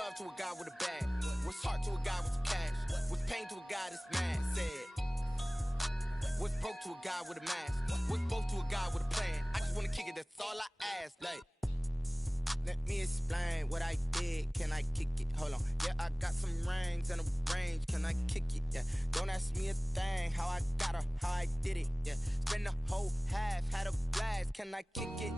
love to a guy with a bag? What's heart to a guy with some cash? What's pain to a guy that's mad? Said. What's broke to a guy with a mask? What's both to a guy with a plan? I just wanna kick it, that's all I ask. Like, let me explain what I did. Can I kick it? Hold on. Yeah, I got some rings and a range. Can I kick it? Yeah. Don't ask me a thing. How I got her, how I did it. Yeah. Spend the whole half, had a blast. Can I kick it?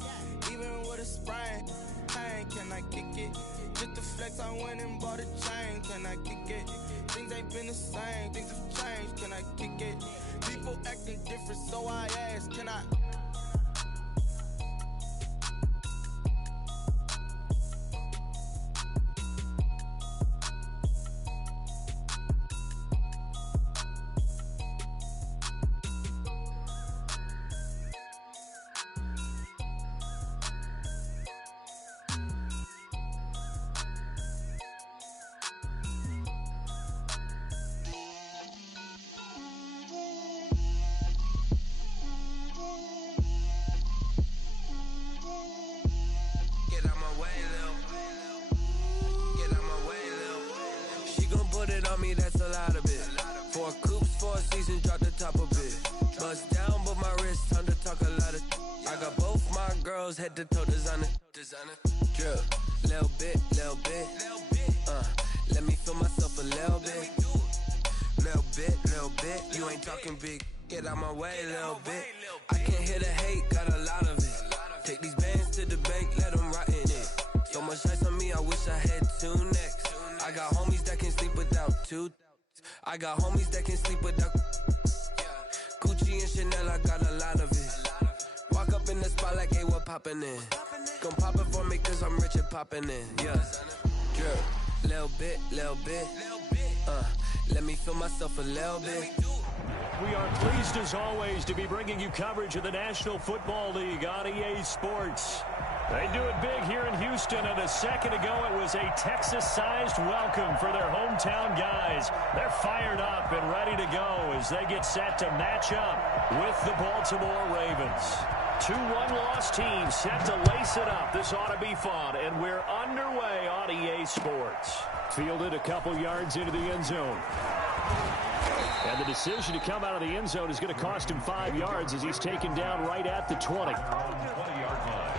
Even with a sprain, pain. Can I kick it? Just to flex, I went and bought a chain. Can I kick it? Things ain't been the same. Things have changed. Can I kick it? People acting different, so I ask. Can I? That's a lot of it. 4 coops, 4 seasons, drop the top of it. Bust down, but my wrist, time to talk a lot of. I got both my girls head to toe designer. Drip, little bit. Let me feel myself a little bit. Little bit. You ain't talking big. Get out my way, little bit. I can't hear the hate, got a lot of it. Take these bands to the bank, let them rot in it. So much ice on me, I wish I had 2 necks. I got homies that can sleep without 2. I got homies that can sleep without Gucci and Chanel, I got a lot of it. Walk up in the spot like, hey, what poppin' in? Gon' pop it for me cause I'm rich and poppin' in. Yeah, drip, little bit. Let me feel myself a little bit. We are pleased as always to be bringing you coverage of the National Football League on EA Sports. They do it big here in Houston, and a second ago it was a Texas-sized welcome for their hometown guys. They're fired up and ready to go as they get set to match up with the Baltimore Ravens. 2 one-loss teams set to lace it up. This ought to be fun, and we're underway on EA Sports. Fielded a couple yards into the end zone. And the decision to come out of the end zone is going to cost him 5 yards as he's taken down right at the 20. 20-yard line.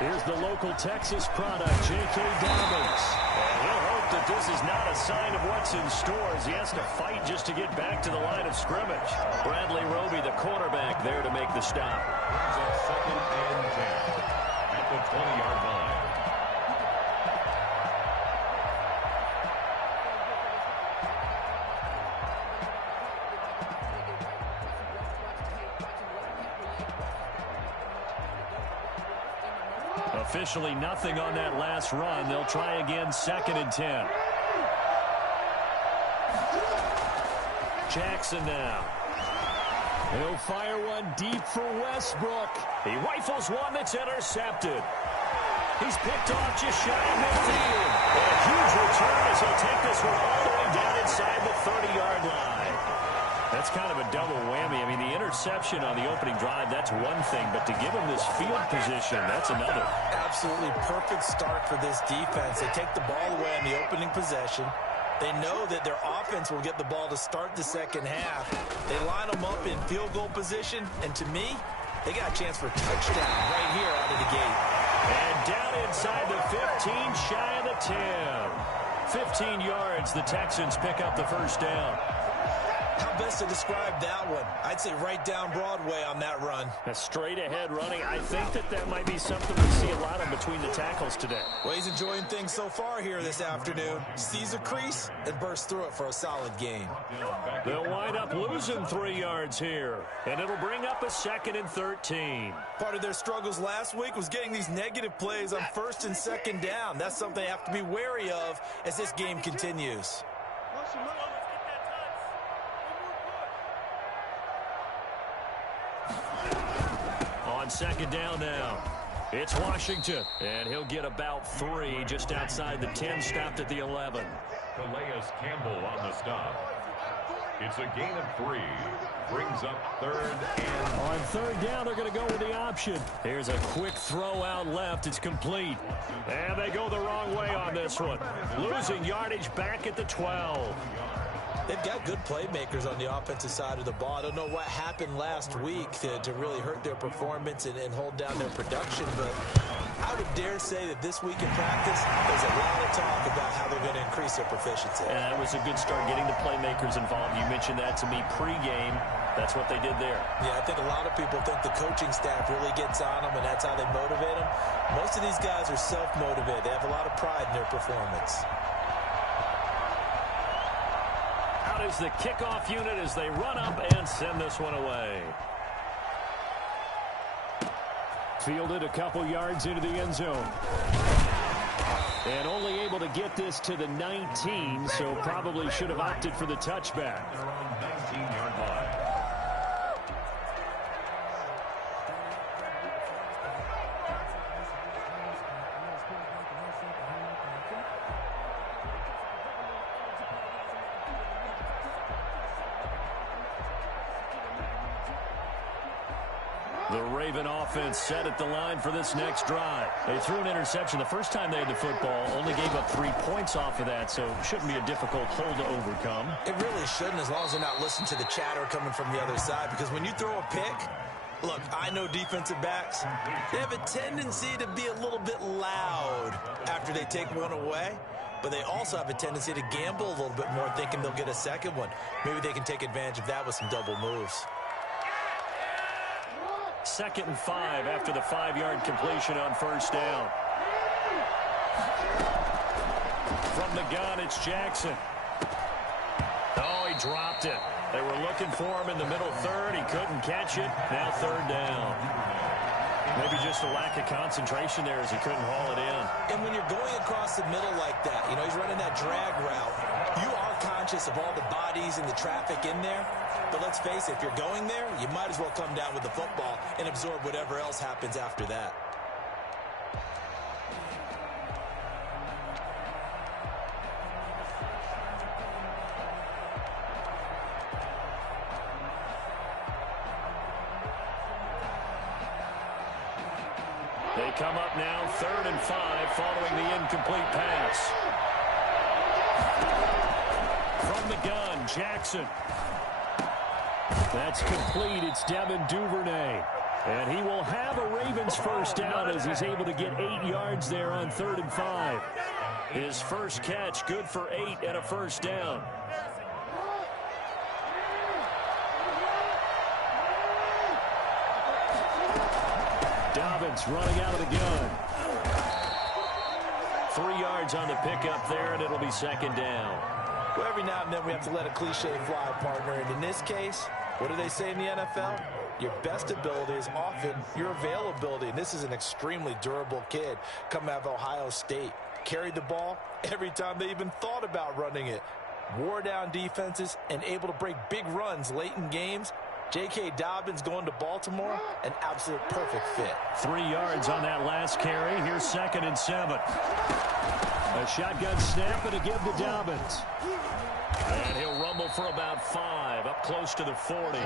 Here's the local Texas product, J.K. Dobbins. And he'll hope that this is not a sign of what's in store as he has to fight just to get back to the line of scrimmage. Bradley Roby, the quarterback, there to make the stop. Second and 10 at the 20-yard line. Officially nothing on that last run. They'll try again, second and 10. Jackson now. He'll fire one deep for Westbrook. He rifles one that's intercepted. He's picked off just shy of midfield. And a huge return as he'll take this one all the way down inside the 30-yard line. That's kind of a double whammy. I mean, the interception on the opening drive, that's one thing. But to give him this field position, that's another. Absolutely perfect start for this defense. They take the ball away on the opening possession. They know that their offense will get the ball to start the second half. They line them up in field goal position. And to me, they got a chance for a touchdown right here out of the gate. And down inside the 15, shy of the 10. 15 yards, the Texans pick up the first down. How best to describe that one? I'd say right down Broadway on that run. A straight ahead running. I think that might be something we see a lot of between the tackles today. Well, he's enjoying things so far here this afternoon. Sees a crease and bursts through it for a solid gain. They'll wind up losing 3 yards here, and it'll bring up a second and 13. Part of their struggles last week was getting these negative plays on first and second down. That's something they have to be wary of as this game continues. On second down now, it's Washington, and he'll get about 3 just outside the 10, stopped at the 11. Calais Campbell on the stop. It's a gain of 3. Brings up 3rd and... On 3rd down, they're going to go with the option. Here's a quick throw out left. It's complete. And they go the wrong way on this one. Losing yardage back at the 12. They've got good playmakers on the offensive side of the ball. I don't know what happened last week to really hurt their performance and hold down their production, but I would dare say that this week in practice, there's a lot of talk about how they're going to increase their proficiency. And that was a good start, getting the playmakers involved. You mentioned that to me pregame. That's what they did there. Yeah, I think a lot of people think the coaching staff really gets on them, and that's how they motivate them. Most of these guys are self-motivated. They have a lot of pride in their performance. Out is the kickoff unit as they run up and send this one away. Fielded a couple yards into the end zone. And only able to get this to the 19, so probably should have opted for the touchback. They're on 19-yard line. The Raven offense set at the line for this next drive. They threw an interception the first time they had the football, only gave up 3 points off of that, so shouldn't be a difficult hole to overcome. It really shouldn't, as long as they're not listening to the chatter coming from the other side, because when you throw a pick, look, I know defensive backs, they have a tendency to be a little bit loud after they take one away, but they also have a tendency to gamble a little bit more, thinking they'll get a second one. Maybe they can take advantage of that with some double moves. 2nd and 5 after the 5-yard completion on 1st down. From the gun, it's Jackson. Oh, he dropped it. They were looking for him in the middle 3rd. He couldn't catch it. Now 3rd down. Maybe just a lack of concentration there as he couldn't haul it in. And when you're going across the middle like that, you know, he's running that drag route, you are conscious of all the bodies and the traffic in there. But let's face it, if you're going there, you might as well come down with the football and absorb whatever else happens after that. They come up now 3rd and 5 following the incomplete pass. From the gun, Jackson. That's complete. It's Devin Duvernay. And he will have a Ravens first down as he's able to get 8 yards there on 3rd and 5. His first catch, good for 8 and a first down. Dobbins running out of the gun. 3 yards on the pickup there, and it'll be 2nd down. Well, every now and then we have to let a cliche fly, partner. And in this case, what do they say in the NFL? Your best ability is often your availability. And this is an extremely durable kid coming out of Ohio State. Carried the ball every time they even thought about running it. Wore down defenses and able to break big runs late in games. J.K. Dobbins going to Baltimore, an absolute perfect fit. 3 yards on that last carry. Here's 2nd and 7. A shotgun snap and a give to Dobbins. And he'll rumble for about 5, up close to the 40.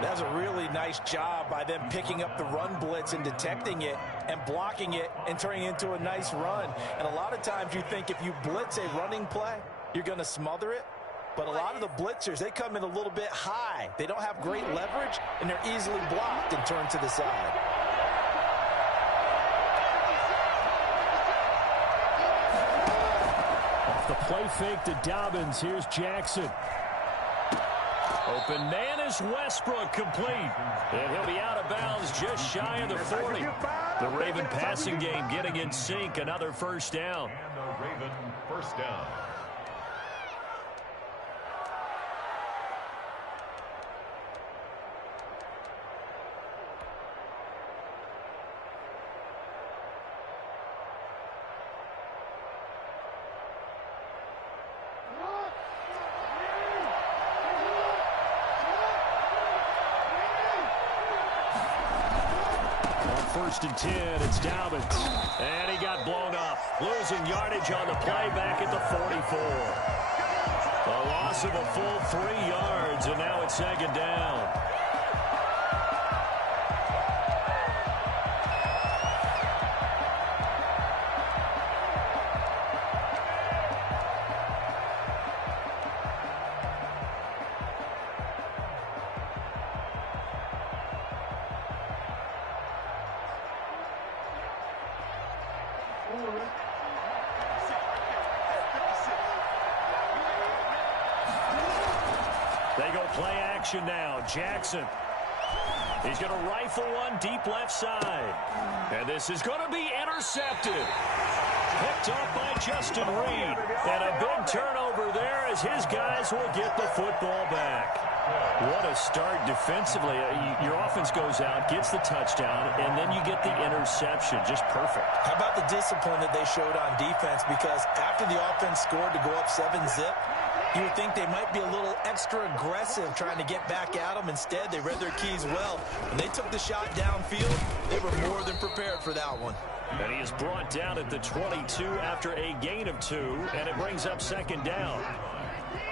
That's a really nice job by them picking up the run blitz and detecting it and blocking it and turning it into a nice run. And a lot of times you think if you blitz a running play, you're going to smother it. But a lot of the blitzers, they come in a little bit high. They don't have great leverage, and they're easily blocked and turned to the side. Off the play fake to Dobbins. Here's Jackson. Open man is Westbrook, complete. And he'll be out of bounds just shy of the 40. The Raven passing game getting in sync. Another first down. And the Raven first down. first and 10. It's Dobbins. And he got blown up. Losing yardage on the play back at the 44. A loss of a full 3 yards, and now it's second down. They go play action now. Jackson. He's going to rifle one deep left side. And this is going to be intercepted. Picked off by Justin Reed. And a big turnover there as his guys will get the football back. What a start defensively. Your offense goes out, gets the touchdown, and then you get the interception. Just perfect. How about the discipline that they showed on defense? Because after the offense scored to go up 7-zip, you would think they might be a little extra aggressive trying to get back at them. Instead, they read their keys well. When they took the shot downfield, they were more than prepared for that one. And he is brought down at the 22 after a gain of 2, and it brings up second down.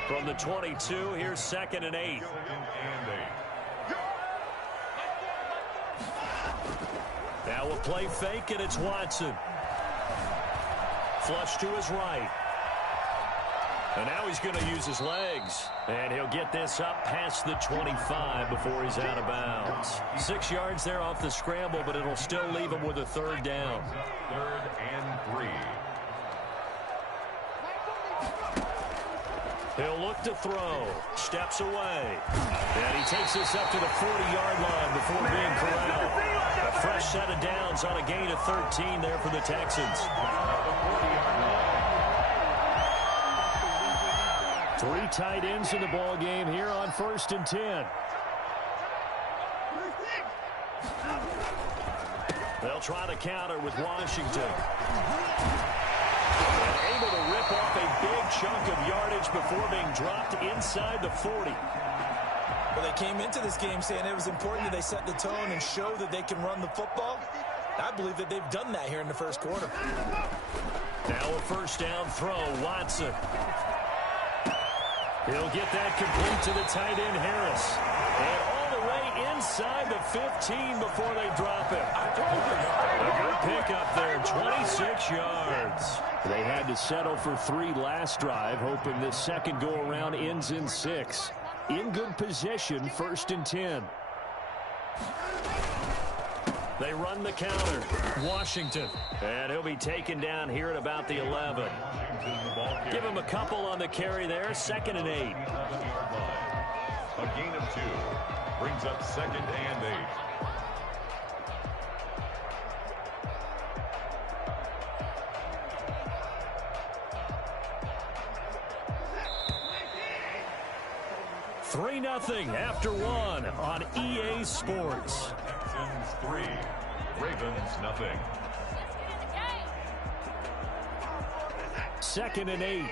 From the 22, here's 2nd and 8. Now we'll play fake, and it's Watson. Flush to his right. And now he's going to use his legs. And he'll get this up past the 25 before he's out of bounds. 6 yards there off the scramble, but it'll still leave him with a third down. 3rd and 3. He'll look to throw. Steps away. And he takes this up to the 40-yard line before being corralled. A fresh set of downs on a gain of 13 there for the Texans. 3 tight ends in the ball game here on 1st and 10. They'll try to counter with Washington. And able to rip off a big chunk of yardage before being dropped inside the 40. Well, they came into this game saying it was important that they set the tone and show that they can run the football. I believe that they've done that here in the first quarter. Now a first down throw, Watson. He'll get that complete to the tight end, Harris. And all the way inside the 15 before they drop him. A good pickup there, 26 yards. They had to settle for 3 last drive, hoping this second go-around ends in 6. In good position, 1st and 10. They run the counter. Washington. And he'll be taken down here at about the 11. Give him a couple on the carry there. 2nd and 8. A gain of 2 brings up 2nd and 8. Nothing after 1 on EA Sports. Texans 3, Ravens nothing. 2nd and 8.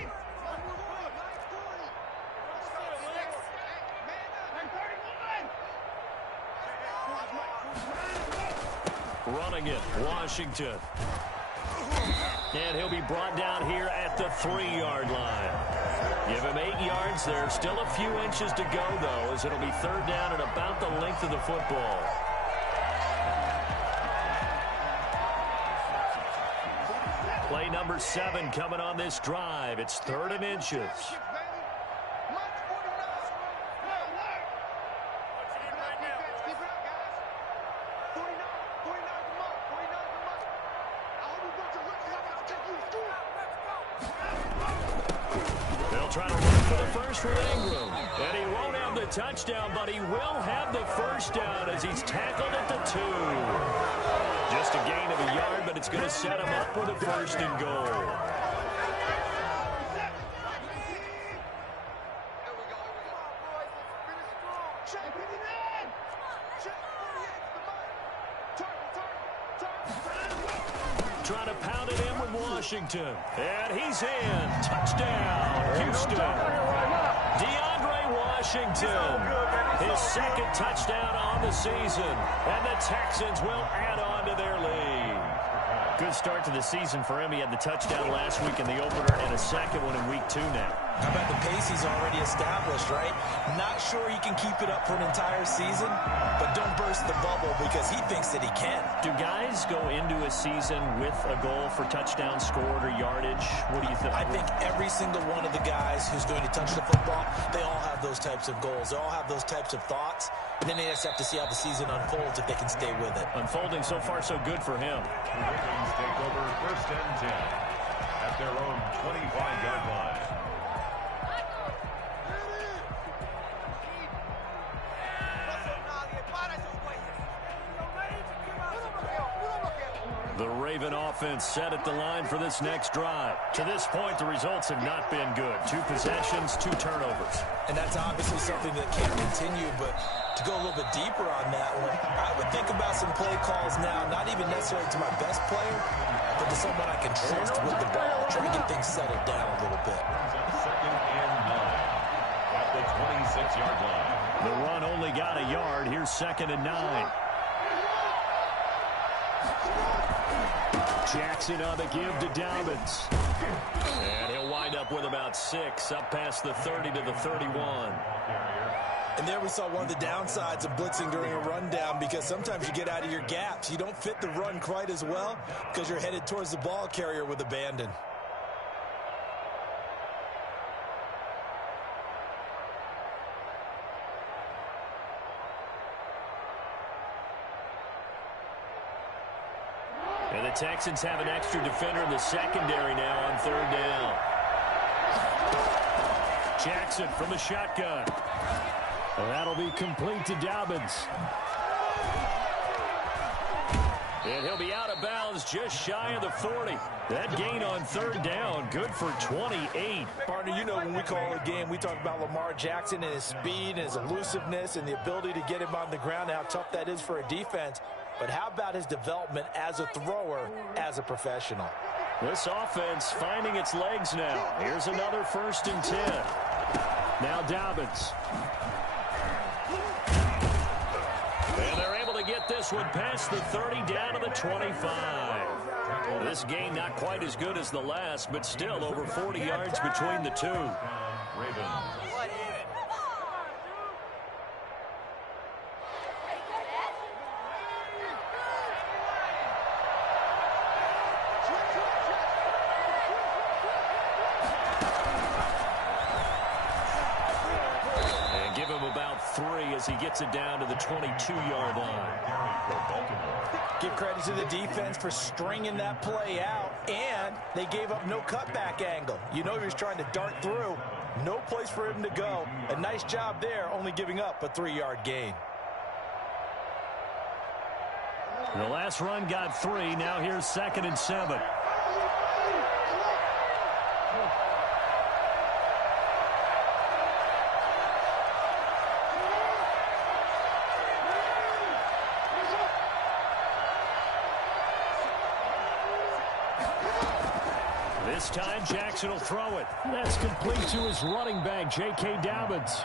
Running it, Washington. And he'll be brought down here at the 3-yard line. Give him 8 yards there. Still a few inches to go, though, as it'll be 3rd down and about the length of the football. Play number 7 coming on this drive. It's 3rd and inches. Trying to run for the first with Ingram. And he won't have the touchdown, but he will have the first down as he's tackled at the 2. Just a gain of a yard, but it's going to set him up with a 1st and goal. Trying to pound it in with Washington. And he's in. Touchdown, Houston. DeAndre Washington. His 2nd touchdown on the season. And the Texans will add on to their Good start to the season for him. He had the touchdown last week in the opener and a second one in week 2 now. How about the pace he's already established, right? Not sure he can keep it up for an entire season, but don't burst the bubble because he thinks that he can. Do guys go into a season with a goal for touchdown scored or yardage? What do you think? I think every single one of the guys who's going to touch the football, they all have those types of goals. They all have those types of thoughts. And then they just have to see how the season unfolds if they can stay with it. Unfolding so far so good for him. The Ravens take over 1st and 10 at their own 25-yard line. The Raven offense set at the line for this next drive. To this point, the results have not been good. 2 possessions, 2 turnovers. And that's obviously something that can't continue, but to go a little bit deeper on that one, I would think about some play calls now, not even necessarily to my best player, but to someone I can trust with the ball, try to get things settled down a little bit. 2nd and 9 at the 26-yard line. The run only got a yard. Here's 2nd and 9. Jackson on the give to Dobbins. And he'll wind up with about 6, up past the 30 to the 31. And there we saw one of the downsides of blitzing during a rundown, because sometimes you get out of your gaps. You don't fit the run quite as well because you're headed towards the ball carrier with abandon. And the Texans have an extra defender in the secondary now on 3rd down. Jackson from the shotgun. That'll be complete to Dobbins. And he'll be out of bounds just shy of the 40. That gain on 3rd down, good for 28. Partner, you know when we call a game, we talk about Lamar Jackson and his speed and his elusiveness and the ability to get him on the ground and how tough that is for a defense. But how about his development as a thrower, as a professional? This offense finding its legs now. Here's another 1st and 10. Now Dobbins. And they're able to get this one past the 30 down to the 25. This gain not quite as good as the last, but still over 40 yards between the two. Ravens. As he gets it down to the 22-yard line. Give credit to the defense for stringing that play out, and they gave up no cutback angle. You know he was trying to dart through. No place for him to go. A nice job there, only giving up a 3-yard gain. The last run got 3. Now here's 2nd and 7. This time, Jackson will throw it. That's complete to his running back, J.K. Dobbins.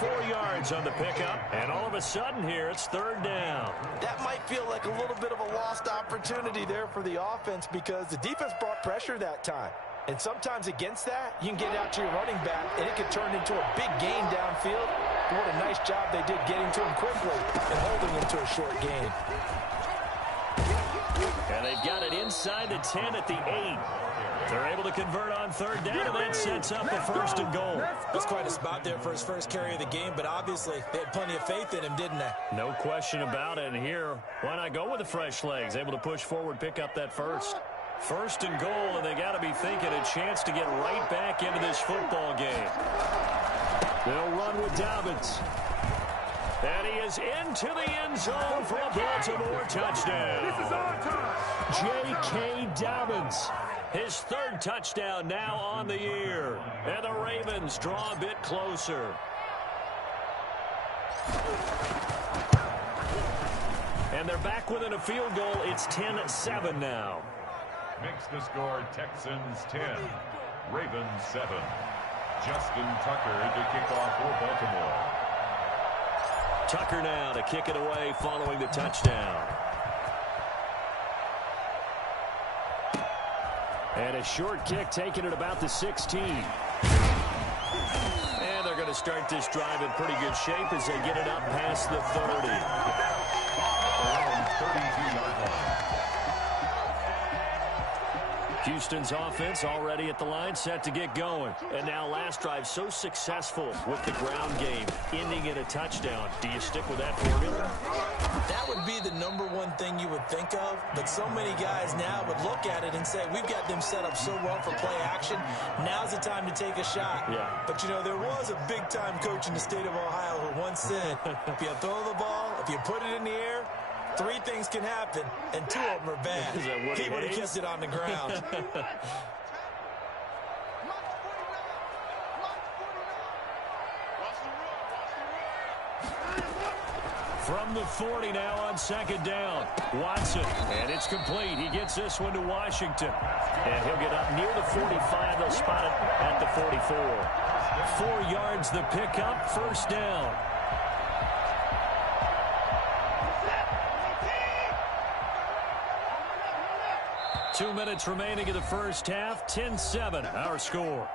4 yards on the pickup, and all of a sudden here, it's 3rd down. That might feel like a little bit of a lost opportunity there for the offense because the defense brought pressure that time. And sometimes against that, you can get out to your running back, and it could turn into a big gain downfield. But what a nice job they did getting to him quickly and holding him to a short gain. And they've got it inside the 10 at the 8. They're able to convert on 3rd down, and that sets up a 1st and goal. That's quite a spot there for his first carry of the game, but obviously they had plenty of faith in him, didn't they? No question about it. And here, why not go with the fresh legs? Able to push forward, pick up that 1st and goal, and they got to be thinking a chance to get right back into this football game. They'll run with Dobbins. And he is into the end zone for a Baltimore touchdown. This is our time. J.K. Dobbins. His 3rd touchdown now on the year. And the Ravens draw a bit closer. And they're back within a field goal. It's 10-7 now. Makes the score Texans 10, Ravens 7. Justin Tucker to kick off for Baltimore. Tucker now to kick it away following the touchdown. And a short kick taken at about the 16. And they're going to start this drive in pretty good shape as they get it up past the 30. Around 32-yard line. Houston's offense already at the line, set to get going. And now last drive so successful with the ground game, ending in a touchdown. Do you stick with that formula? That would be the number one thing you would think of, but so many guys now would look at it and say, we've got them set up so well for play action. Now's the time to take a shot. Yeah. But, you know, there was a big-time coach in the state of Ohio who once said, if you throw the ball, if you put it in the air, 3 things can happen, and 2 of them are bad. He would have kept it on the ground. From the 40 now on second down. Watson, and it's complete. He gets this one to Washington. And he'll get up near the 45. They'll spot it at the 44. 4 yards the pickup, first down. Two minutes remaining in the first half. 10-7, our score.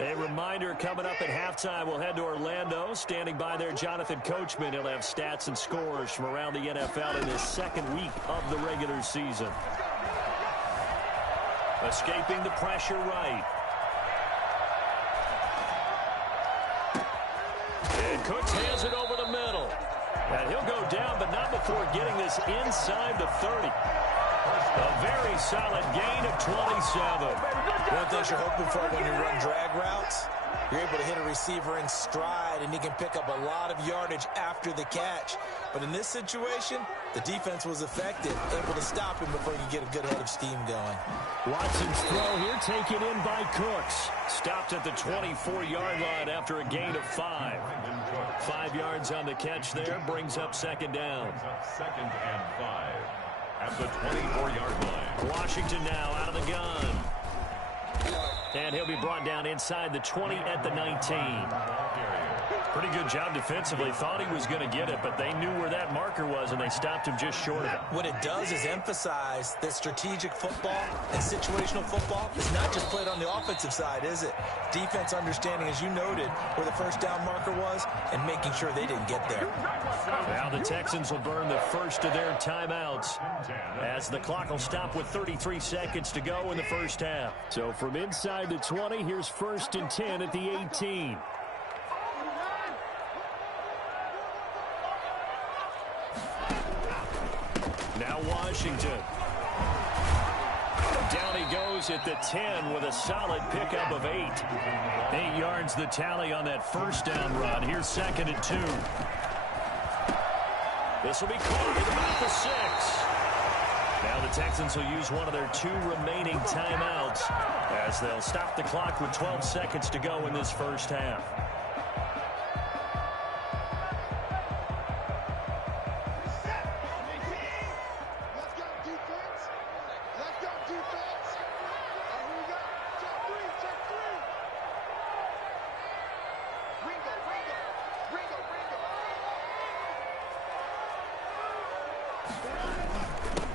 A reminder, coming up at halftime, we'll head to Orlando. Standing by there, Jonathan Coachman. He'll have stats and scores from around the NFL in his second week of the regular season. Escaping the pressure right. And Cooks hands it over the middle. And he'll go down, but not before getting this inside the 30. A very solid gain of 27. One of the things you're hoping for when you run drag routes, you're able to hit a receiver in stride, and he can pick up a lot of yardage after the catch. But in this situation, the defense was effective, able to stop him before he could get a good head of steam going. Watson's throw here taken in by Cooks. Stopped at the 24-yard line after a gain of 5. 5 yards on the catch there, brings up second down. Second and 5 at the 24-yard line. Washington now out of the gun. And he'll be brought down inside the 20 at the 19. Pretty good job defensively. Thought he was going to get it, but they knew where that marker was, and they stopped him just short of it. What it does is emphasize that strategic football and situational football is not just played on the offensive side, is it? Defense understanding, as you noted, where the first down marker was and making sure they didn't get there. Now the Texans will burn the first of their timeouts as the clock will stop with 33 seconds to go in the first half. So from inside the 20, here's 1st and 10 at the 18. Now Washington. Down he goes at the 10 with a solid pickup of 8. 8 yards the tally on that first down run. Here's 2nd and 2. This will be caught at about the 6. Now the Texans will use one of their 2 remaining timeouts as they'll stop the clock with 12 seconds to go in this first half.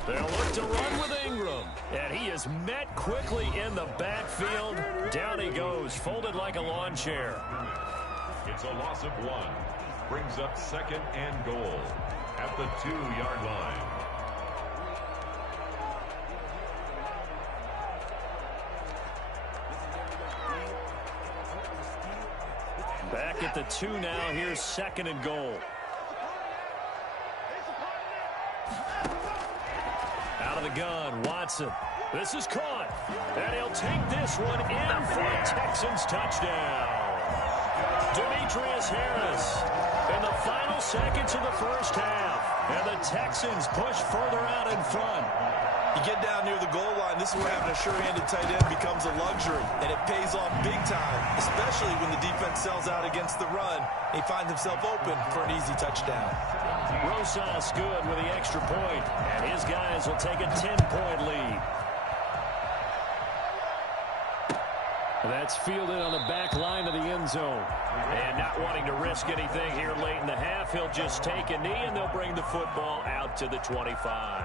They'll look to run with Ingram, and he is met quickly in the backfield. Down he goes, folded like a lawn chair. It's a loss of 1. Brings up 2nd and goal at the 2-yard line. Back at the 2 now. Here's 2nd and goal. Out of the gun, Watson. This is caught. And he'll take this one in for a Texans touchdown. Demetrius Harris in the final seconds of the first half. And the Texans push further out in front. You get down near the goal line, this is where having a sure-handed tight end becomes a luxury, and it pays off big time, especially when the defense sells out against the run. He finds himself open for an easy touchdown. Rosas good with the extra point, and his guys will take a 10-point lead. That's fielded on the back line of the end zone. And not wanting to risk anything here late in the half, he'll just take a knee, and they'll bring the football out to the 25.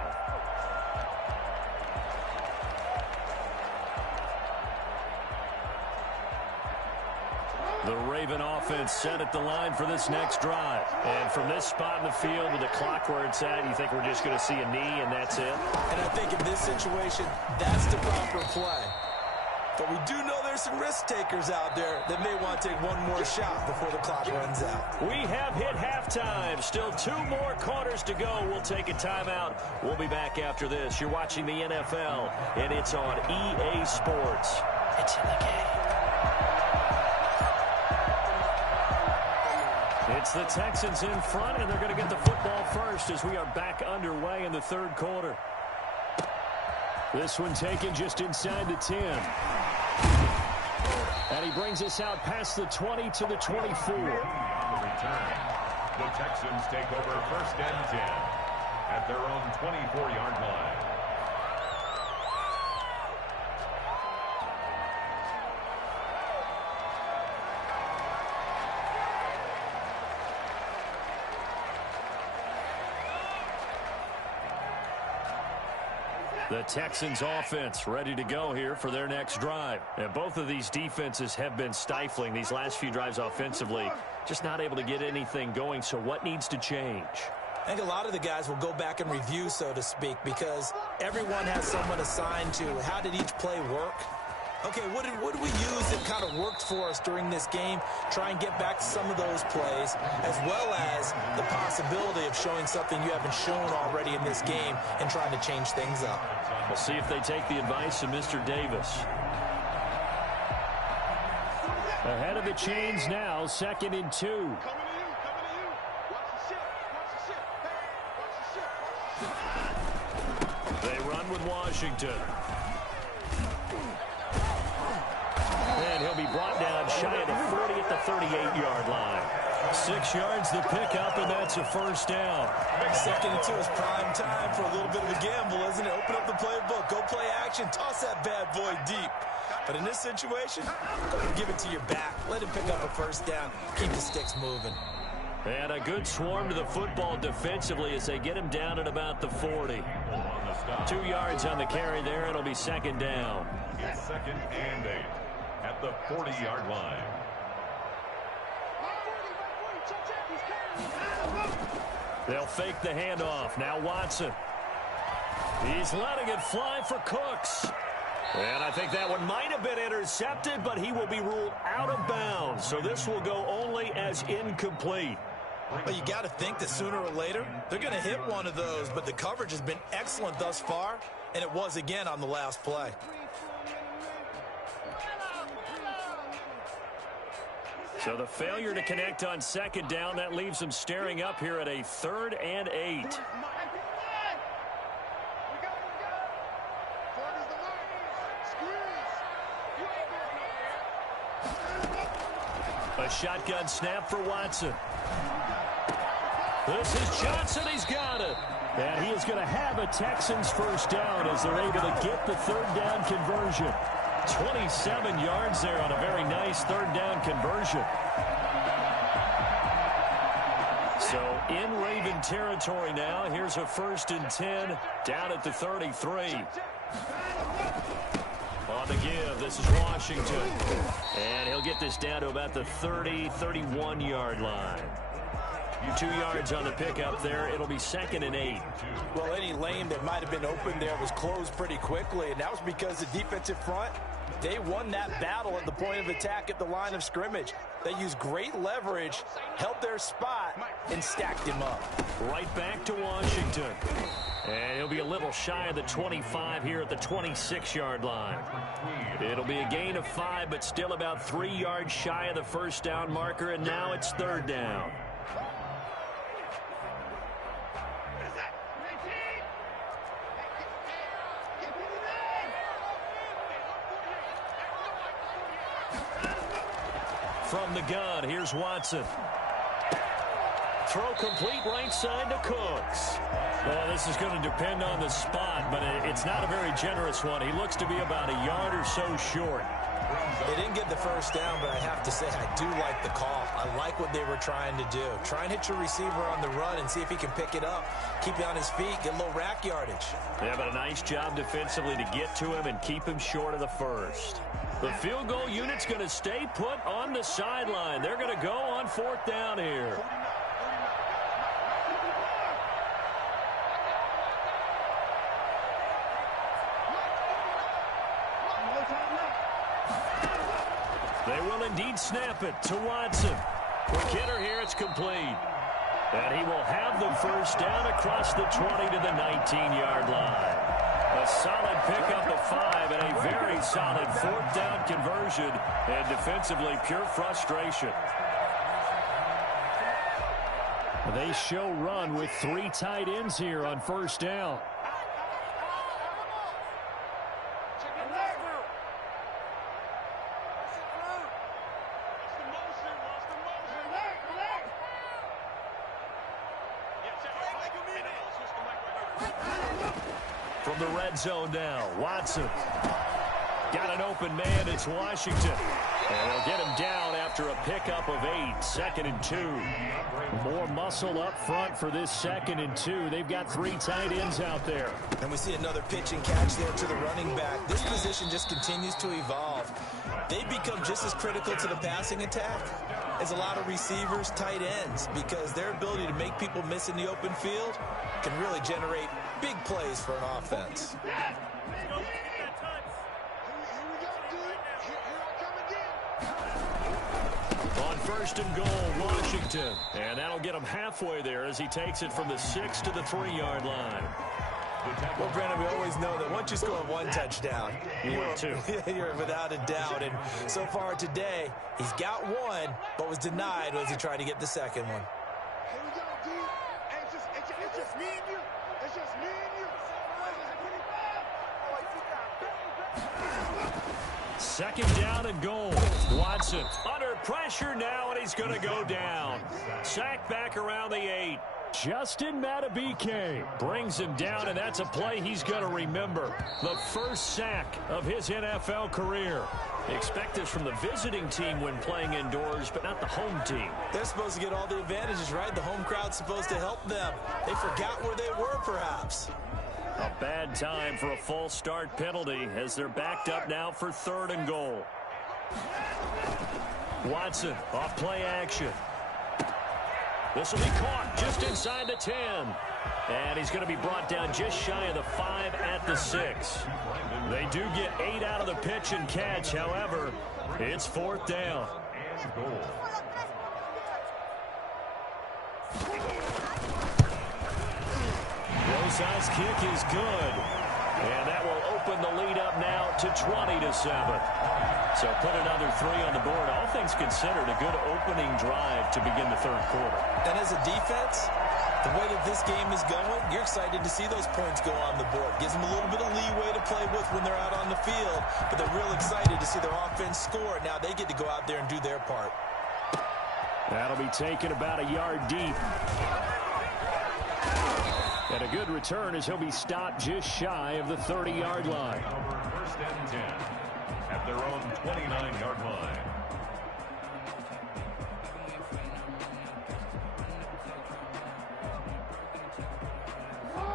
The Raven offense set at the line for this next drive. And from this spot in the field with the clock where it's at, you think we're just going to see a knee and that's it? And I think in this situation, that's the proper play. But we do know there's some risk takers out there that may want to take one more shot before the clock runs out. We have hit halftime. Still 2 more quarters to go. We'll take a timeout. We'll be back after this. You're watching the NFL, and it's on EA Sports. It's in the game. It's the Texans in front, and they're going to get the football first as we are back underway in the third quarter. This one taken just inside the 10. And he brings us out past the 20 to the 24. On the return, the Texans take over 1st and 10 at their own 24-yard line. The Texans offense ready to go here for their next drive. And both of these defenses have been stifling these last few drives offensively. Just not able to get anything going, so what needs to change? I think a lot of the guys will go back and review, so to speak, because everyone has someone assigned to how did each play work. Okay, what did we use that kind of worked for us during this game? Try and get back to some of those plays, as well as the possibility of showing something you haven't shown already in this game and trying to change things up. We'll see if they take the advice of Mr. Davis. Ahead of the chains now, 2nd and 2. They run with Washington. And he'll be brought down shy of the 40 at the 38-yard line. 6 yards the pickup, and that's a first down. 2nd and 2 is prime time for a little bit of a gamble, isn't it? Open up the playbook, go play action, toss that bad boy deep. But in this situation, go ahead and give it to your back. Let him pick up a first down. Keep the sticks moving. And a good swarm to the football defensively as they get him down at about the 40. 2 yards on the carry there. It'll be 2nd down. It's 2nd and 8 at the 40-yard line. They'll fake the handoff. Now Watson. He's letting it fly for Cooks. And I think that one might have been intercepted, but he will be ruled out of bounds. So this will go only as incomplete. But you got to think that sooner or later, they're going to hit one of those. But the coverage has been excellent thus far, and it was again on the last play. So the failure to connect on 2nd down, that leaves them staring up here at a 3rd and 8. A shotgun snap for Watson. This is Johnson. He's got it. And he is going to have a Texans first down as they're able to get the 3rd down conversion. 27 yards there on a very nice 3rd down conversion. So in Raven territory now. Here's a 1st and 10 down at the 33. On the give, this is Washington. And he'll get this down to about the 31-yard line. 2 yards on the pickup there. It'll be 2nd and 8. Well, any lane that might have been open there was closed pretty quickly, and that was because the defensive front, they won that battle at the point of attack at the line of scrimmage. They used great leverage, held their spot, and stacked him up. Right back to Washington. And he'll be a little shy of the 25 here at the 26-yard line. It'll be a gain of 5, but still about 3 yards shy of the first down marker, and now it's 3rd down. From the gun, here's Watson. Throw complete right side to Cooks. Well, this is going to depend on the spot, but it's not a very generous one. He looks to be about a yard or so short. They didn't get the first down, but I have to say I do like the call. I like what they were trying to do. Try and hit your receiver on the run and see if he can pick it up. Keep you on his feet, get a little rack yardage. Yeah, but a nice job defensively to get to him and keep him short of the first. The field goal unit's going to stay put on the sideline. They're going to go on 4th down here. They will indeed snap it to Watson. For Kidder here, it's complete. And he will have the first down across the 20 to the 19-yard line. A solid pickup of 5 and a very solid 4th down conversion. And defensively, pure frustration. They show run with 3 tight ends here on 1st down. From the red zone now, Watson. Got an open man, it's Washington. And they'll get him down after a pickup of 8, 2nd and 2. More muscle up front for this 2nd and 2. They've got 3 tight ends out there. And we see another pitch and catch there to the running back. This position just continues to evolve. They become just as critical to the passing attack as a lot of receivers, tight ends, because their ability to make people miss in the open field can really generate big plays for an offense. On 1st and goal, Washington. And that'll get him halfway there as he takes it from the 6 to the 3-yard line. Well, Brandon, we always know that once you score 1 touchdown, you're without a doubt. And so far today, he's got 1, but was denied as he tried to get the 2nd one. Here we go, D. It's just me and you. It's just me and you. 2nd down and goal. Watson under pressure now, and he's going to go down. Sack back around the 8. Justin Madubuike brings him down, and that's a play he's going to remember. The first sack of his NFL career. Expect this from the visiting team when playing indoors, but not the home team. They're supposed to get all the advantages, right? The home crowd's supposed to help them. They forgot where they were, perhaps. A bad time for a false start penalty as they're backed up now for 3rd and goal. Watson off play action. This will be caught just inside the 10. And he's going to be brought down just shy of the 5 at the 6. They do get 8 out of the pitch and catch. However, it's 4th down. Rosa's kick is good. And that will open the lead up now to 20-7. So put another 3 on the board. All things considered, a good opening drive to begin the 3rd quarter. And as a defense, the way that this game is going, you're excited to see those points go on the board. Gives them a little bit of leeway to play with when they're out on the field, but they're real excited to see their offense score. Now they get to go out there and do their part. That'll be taken about a yard deep. And a good return as he'll be stopped just shy of the 30-yard line. 1st and 10 at their own 29-yard line.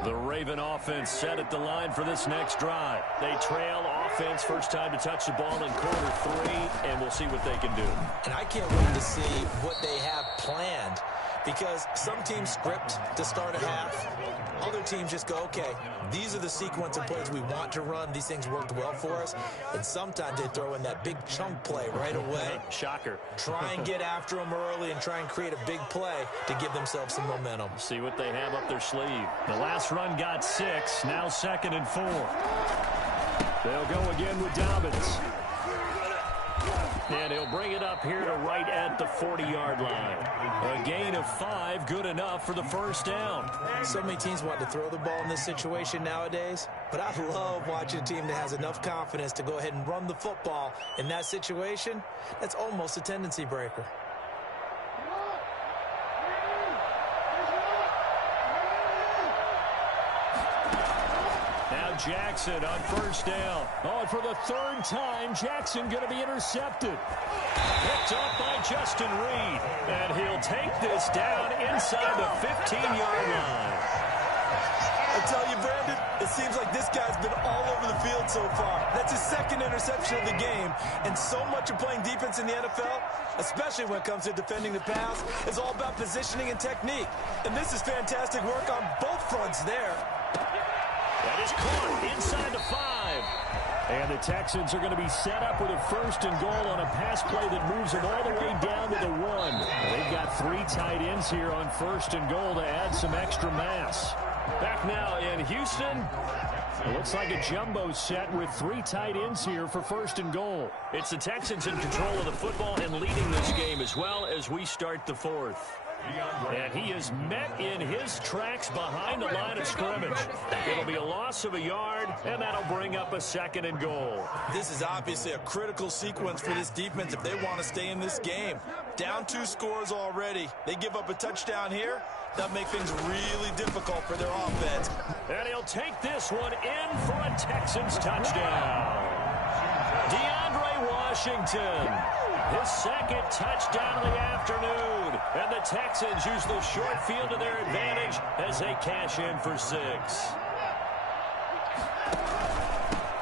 The Raven offense set at the line for this next drive. They trail offense, first time to touch the ball in quarter 3, and we'll see what they can do. And I can't wait to see what they have planned, because some teams script to start a half. Other teams just go, okay, these are the sequence of plays we want to run. These things worked well for us. And sometimes they throw in that big chunk play right away. Shocker. Try and get after them early and try and create a big play to give themselves some momentum. See what they have up their sleeve. The last run got 6, now 2nd and 4. They'll go again with Dobbins. And he'll bring it up here to right at the 40-yard line. A gain of 5, good enough for the first down. So many teams want to throw the ball in this situation nowadays, but I love watching a team that has enough confidence to go ahead and run the football in that situation. That's almost a tendency breaker. Jackson on first down. Oh, and for the third time, Jackson going to be intercepted. Picked up by Justin Reed. And he'll take this down inside the 15-yard line. I tell you, Brandon, it seems like this guy's been all over the field so far. That's his second interception of the game. And so much of playing defense in the NFL, especially when it comes to defending the pass, is all about positioning and technique. And this is fantastic work on both fronts there. That is caught inside the 5. And the Texans are going to be set up with a first and goal on a pass play that moves them all the way down to the 1. They've got 3 tight ends here on first and goal to add some extra mass. Back now in Houston. It looks like a jumbo set with 3 tight ends here for first and goal. It's the Texans in control of the football and leading this game as well as we start the 4th. And he is met in his tracks behind the line of scrimmage. It'll be a loss of a yard, and that'll bring up a 2nd and goal. This is obviously a critical sequence for this defense if they want to stay in this game. Down 2 scores already. They give up a touchdown here. That'll make things really difficult for their offense. And he'll take this one in for a Texans touchdown. DeAndre Washington. His 2nd touchdown of the afternoon. And the Texans use the short field to their advantage as they cash in for 6.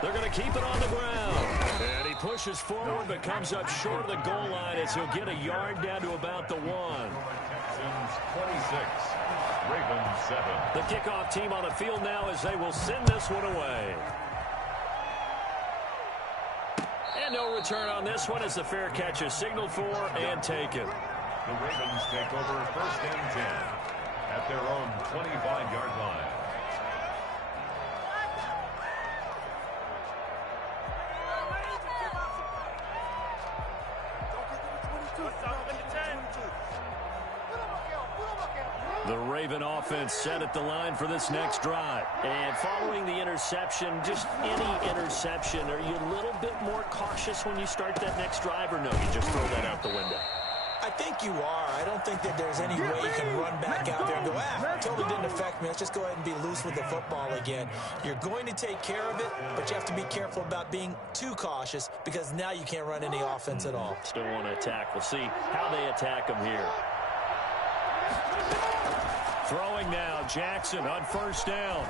They're going to keep it on the ground. And he pushes forward but comes up short of the goal line as he'll get a yard down to about the 1. Texans 26, Ravens 7. The kickoff team on the field now as they will send this one away. And no return on this one as the fair catch is signaled for and taken. The Ravens take over first and 10 at their own 25-yard line. The Raven offense set at the line for this next drive. And following the interception, just any interception, are you a little bit more cautious when you start that next drive, or no, you just throw that out the window? I think you are. I don't think that there's any way you can run back out there and go, totally didn't affect me. Let's just go ahead and be loose with the football again. You're going to take care of it, but you have to be careful about being too cautious because now you can't run any offense at all. Still want to attack. We'll see how they attack them here. Throwing now, Jackson on first down.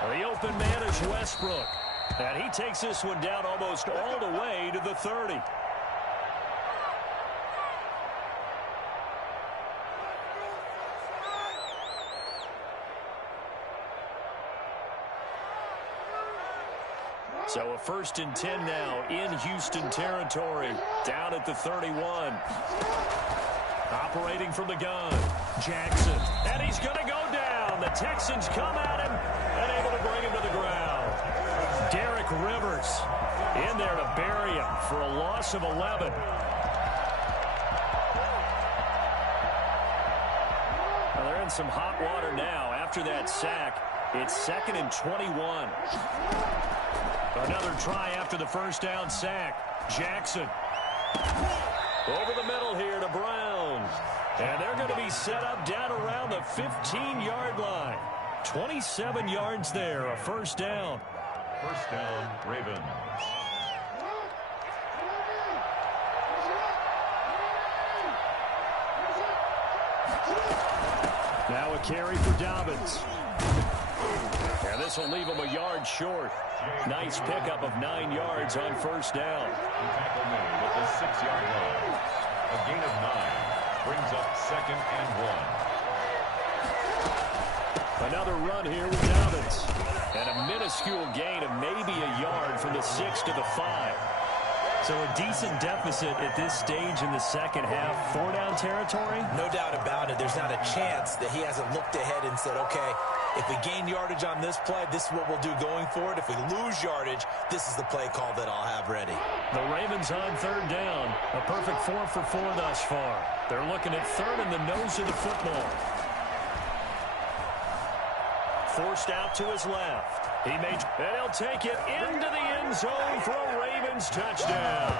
The open man is Westbrook. And he takes this one down almost all the way to the 30. So a first and 10 now in Houston territory, down at the 31. Operating from the gun, Jackson. And he's going to go down. The Texans come at him and able to bring him to the ground. Derek Rivers in there to bury him for a loss of 11. Well, they're in some hot water now after that sack. It's 2nd and 21. Another try after the first down sack. Jackson. Over the middle here to Brown. And they're going to be set up down around the 15-yard line. 27 yards there, a first down. First down, Ravens. Now a carry for Dobbins. And this will leave him a yard short. Nice pickup of 9 yards on first down. The tackle made at the 6-yard line. A gain of 9 brings up 2nd and 1. Another run here with Dobbins. And a minuscule gain of maybe a yard from the 6 to the 5. So a decent deficit at this stage in the second half. 4-down territory? No doubt about it. There's not a chance that he hasn't looked ahead and said, okay, if we gain yardage on this play, this is what we'll do going forward. If we lose yardage, this is the play call that I'll have ready. The Ravens on third down. A perfect 4 for 4 thus far. They're looking at third in the nose of the football. Forced out to his left. And he'll take it into the end zone for a Ravens touchdown.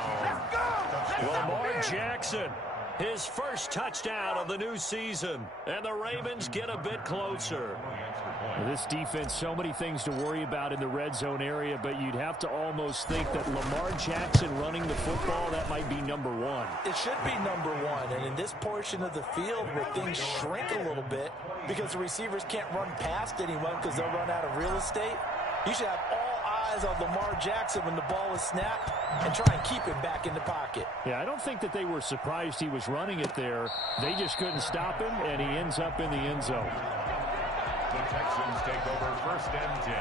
Lamar Jackson His first touchdown of the new season. And the Ravens get a bit closer. This defense, so many things to worry about in the red zone area, but you'd have to almost think that Lamar Jackson running the football, that might be number one. It should be number one, and in this portion of the field where things shrink a little bit because the receivers can't run past anyone because they'll run out of real estate, you should have all eyes on Lamar Jackson when the ball is snapped and try and keep him back in the pocket. Yeah, I don't think that they were surprised he was running it there. They just couldn't stop him, and he ends up in the end zone. The Texans take over 1st and 10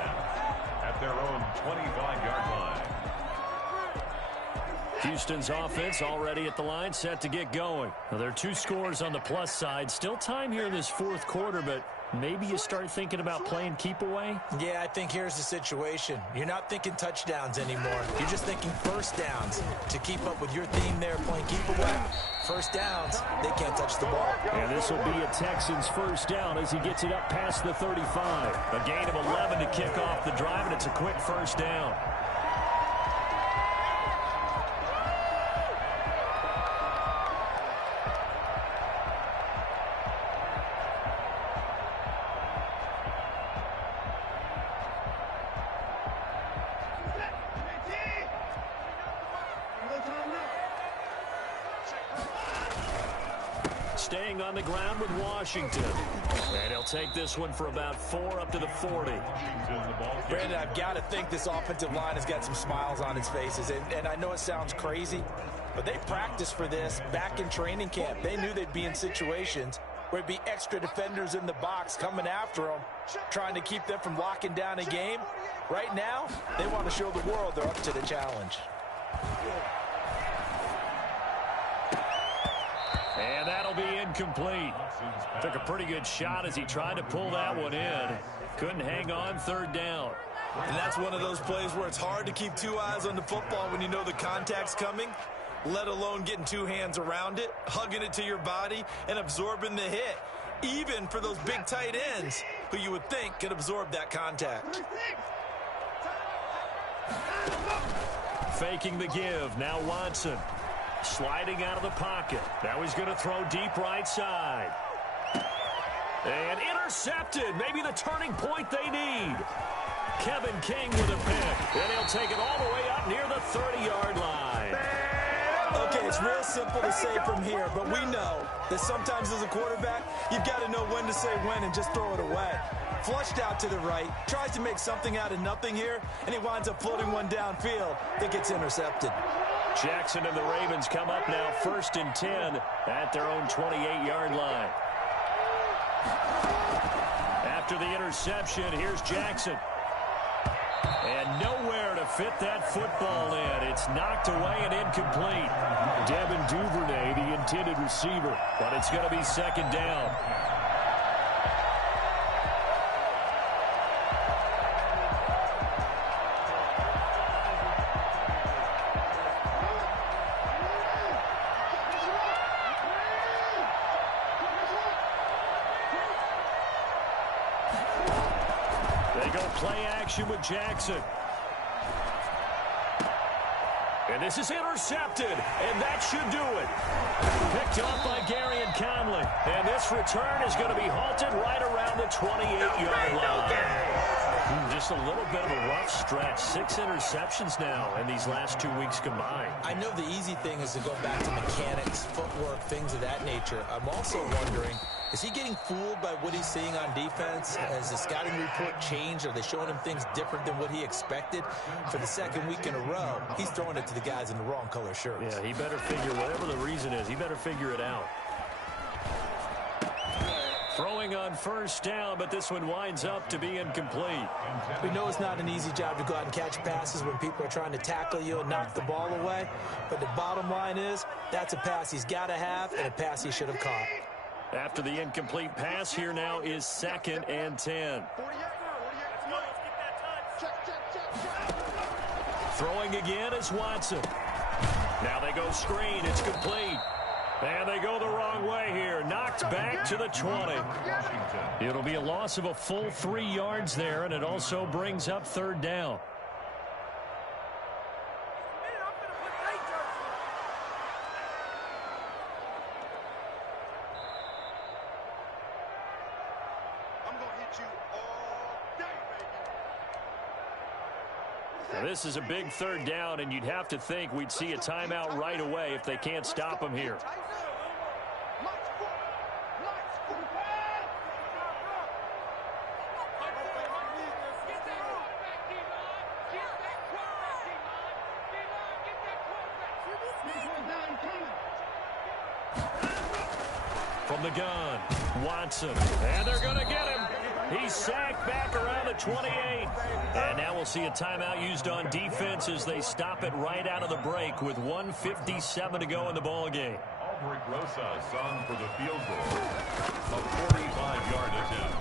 at their own 25-yard line. Houston's offense already at the line, set to get going. Now, there are 2 scores on the plus side. Still time here in this 4th quarter, but maybe you start thinking about playing keep away? Yeah, I think here's the situation. You're not thinking touchdowns anymore. You're just thinking first downs. To keep up with your theme there, playing keep away, first downs, they can't touch the ball. And this will be a Texans first down as he gets it up past the 35. A gain of 11 to kick off the drive, and it's a quick first down. Staying on the ground with Washington. And he'll take this one for about 4 up to the 40. Brandon, I've got to think this offensive line has got some smiles on its faces. And I know it sounds crazy, but they practiced for this back in training camp. They knew they'd be in situations where it'd be extra defenders in the box coming after them, trying to keep them from locking down a game. Right now, they want to show the world they're up to the challenge. And that'll be incomplete. Took a pretty good shot as he tried to pull that one in. Couldn't hang on 3rd down. And that's one of those plays where it's hard to keep 2 eyes on the football when you know the contact's coming, let alone getting 2 hands around it, hugging it to your body, and absorbing the hit, even for those big tight ends who you would think could absorb that contact. Faking the give. Now Watson. Sliding out of the pocket. Now he's going to throw deep right side. And intercepted. Maybe the turning point they need. Kevin King with a pick. And he'll take it all the way up near the 30-yard line. Okay, it's real simple to say from here, but we know that sometimes as a quarterback, you've got to know when to say when and just throw it away. Flushed out to the right, tries to make something out of nothing here, and he winds up floating one downfield that gets intercepted. Jackson and the Ravens come up now 1st and 10 at their own 28-yard line. After the interception, here's Jackson. And nowhere to fit that football in. It's knocked away and incomplete. Devin Duvernay, the intended receiver. But it's going to be 2nd down. Play action with Jackson. And this is intercepted, and that should do it. Picked up by Gary and Conley. And this return is going to be halted right around the 28-yard line. Just a little bit of a rough stretch. 6 interceptions now in these last 2 weeks combined. I know the easy thing is to go back to mechanics, footwork, things of that nature. I'm also wondering, is he getting fooled by what he's seeing on defense? Has the scouting report changed? Are they showing him things different than what he expected? For the 2nd week in a row, he's throwing it to the guys in the wrong color shirts. Yeah, he better figure, whatever the reason is, he better figure it out. Throwing on 1st down, but this one winds up to be incomplete. We know it's not an easy job to go out and catch passes when people are trying to tackle you and knock the ball away. But the bottom line is, that's a pass he's got to have and a pass he should have caught. After the incomplete pass, here now is 2nd and 10. Throwing again is Watson. Now they go screen. It's complete. And they go the wrong way here. Knocked back to the 20. It'll be a loss of a full 3 yards there, and it also brings up 3rd down. you all day, baby. Now, this is a big third down, and you'd have to think we'd see a timeout right away if they can't stop him here. From the gun, Watson, and they're going to get him. He's sacked back around the 28. And now we'll see a timeout used on defense as they stop it right out of the break with 1:57 to go in the ball game. Albrecht Rosas on for the field goal. A 45-yard attempt.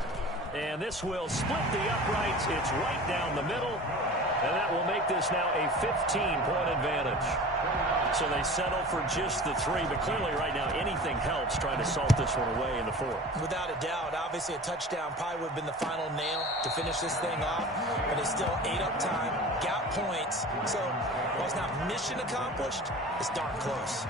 And this will split the uprights. It's right down the middle. And that will make this now a 15-point advantage. So they settle for just the 3, but clearly right now anything helps trying to salt this one away in the 4th. Without a doubt, obviously a touchdown probably would have been the final nail to finish this thing off, but it's still 8 up time, got points, so while it's not mission accomplished, it's darn close.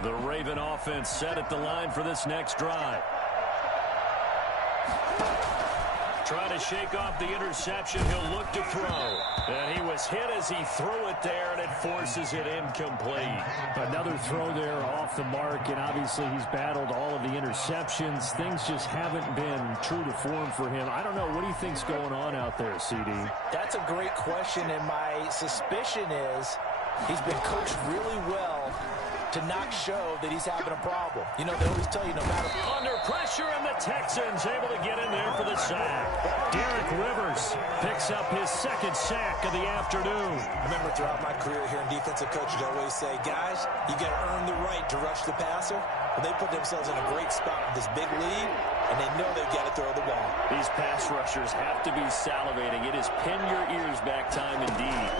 The Raven offense set at the line for this next drive. Try to shake off the interception. He'll look to throw. And he was hit as he threw it there, and it forces it incomplete. Another throw there off the mark, and obviously he's battled all of the interceptions. Things just haven't been true to form for him. I don't know. What do you think's going on out there, CD? That's a great question, and my suspicion is he's been coached really well to not show that he's having a problem. You know, they always tell you no matter. Under pressure, and the Texans able to get in there for the sack. Derek Rivers picks up his 2nd sack of the afternoon. I remember throughout my career here in defensive coaches, I always say, guys, you got to earn the right to rush the passer. But they put themselves in a great spot with this big lead, and they know they've got to throw the ball. These pass rushers have to be salivating. It is pin your ears back time indeed.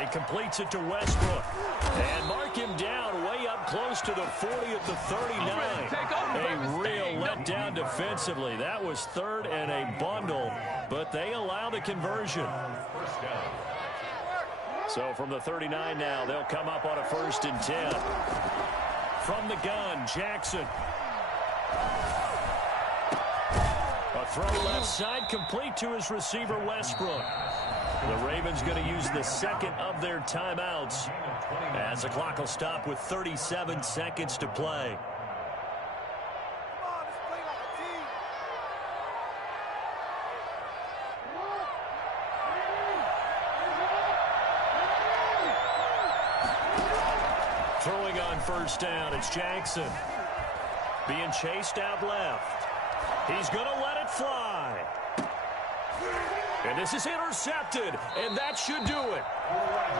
He completes it to Westbrook. And mark him down way up close to the 40 at the 39. A real letdown defensively. That was 3rd and a bundle, but they allow the conversion. So from the 39 now, they'll come up on a 1st and 10. From the gun, Jackson. A throw left side, complete to his receiver, Westbrook. The Ravens going to use the 2nd of their timeouts as the clock will stop with 37 seconds to play. Throwing on 1st down, it's Jackson. Being chased out left. He's going to let it fly. And this is intercepted, and that should do it.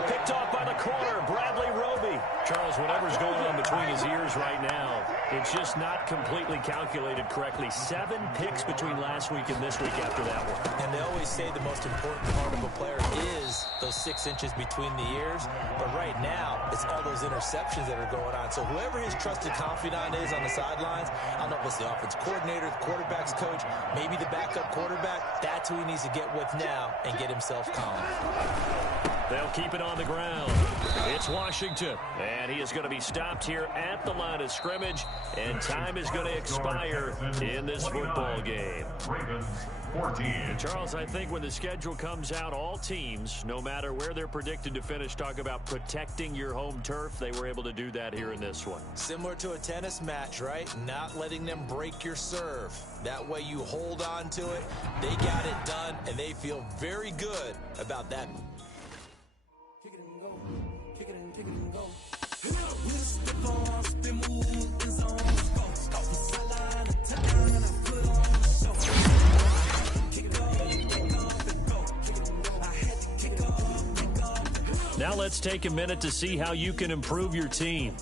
Picked off by the corner, Bradley Roby. Charles, whatever's going on between his ears right now, it's just not completely calculated correctly. 7 picks between last week and this week after that one. And they always say the most important part of a player is those 6 inches between the ears. But right now, it's all those interceptions that are going on. So whoever his trusted confidant is on the sidelines, I don't know if it's the offense coordinator, the quarterback's coach, maybe the backup quarterback, that's who he needs to get with now and get himself calm. They'll keep it on the ground. It's Washington, and he is going to be stopped here at the line of scrimmage, and time is going to expire in this football game. Ravens 14. Charles, I think when the schedule comes out, all teams, no matter where they're predicted to finish, talk about protecting your home turf. They were able to do that here in this one. Similar to a tennis match, right? Not letting them break your serve. That way you hold on to it. They got it done, and they feel very good about that. Now let's take a minute to see how you can improve your team.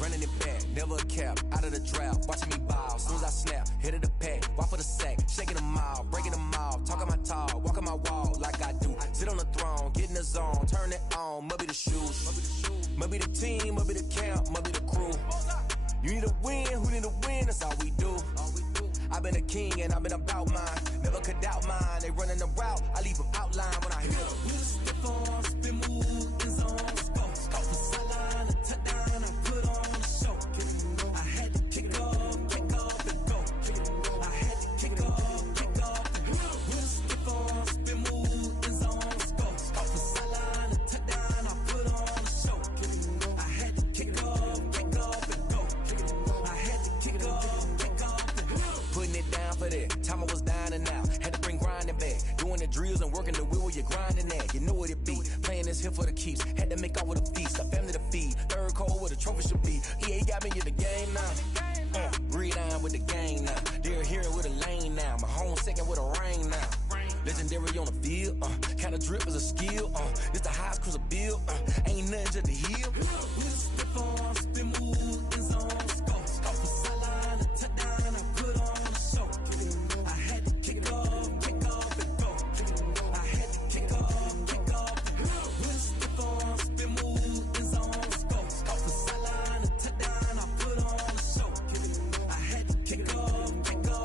Running it back, never a cap, out of the draft, watching me ball, soon as I snap, hit of the pack, walk for the sack, shaking them all, breaking them all, talking my talk, walking my wall like I do, sit on the throne, getting the the zone, turn it on, maybe the shoes. Maybe the team, maybe the camp, maybe the crew. You need a win, who need a win, that's all we do. I've been a king and I've been about mine. Never could doubt mine, they running the route, I leave them outline when I hit them. Step on, spin move, in zone, go for sideline, a touchdown, I put on a show. I had to kick off and go. I had to kick off and go. Step on, spin move, in zone, go for sideline, a touchdown, I put on a show. I had to kick off and go. I had to kick off and go. Putting it down for that, time I was down and out. Had to bring grinding back, doing the drills and working the wheel where you're grinding at. You know what it be, playing this here for the keeps. Had to make out with a feast, a family to feed. Third cold where the trophy should be. EA got me in the game now. Read on with the game now. They're here with a lane now. My home second with a rain now. Legendary on the field, kind of drip is a skill. This the highest cruiser bill, ain't nothing just to heal. Step on, spin move, in zone, go for sideline, a touchdown, I put on a show. I had to kick off and go. I had to kick off and go. Step on, spin move, in zone, go for sideline, a touchdown, I put on a show. I had to kick off and go.